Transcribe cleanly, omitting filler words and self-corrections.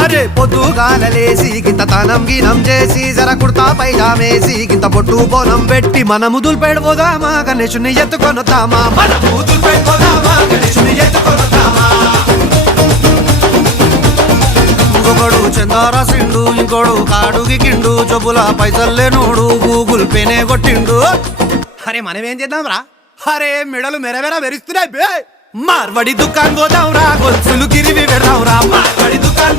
అరే పొద్దుగాలలేసి గింత తనం గినం చేసి జర కుర్తా పైజామేసి గింత పొట్టు బోనం పెట్టి మనము దుల్పెడిపోదామా గణేశుని ఎత్తుకొనుతామా మనము దుల్పెడిపోదామా గణేశుని ఎత్తుకొనుతామా ఇంకొకడు చందారా సిండు ఇంకోడు కాడుగి కిండు జబ్బుల పైసల్లేనోడు గూగుల్ పేనే కొట్టిండు అరే మనమేం చేద్దాం రా అరే మెడలు మెరమెర మెరుస్తున్నాయి బే మార్వడి దుకాన్ పోదాం రా గొలుసులు గిరివి పెడదాం రా మార్వడి దుకాన్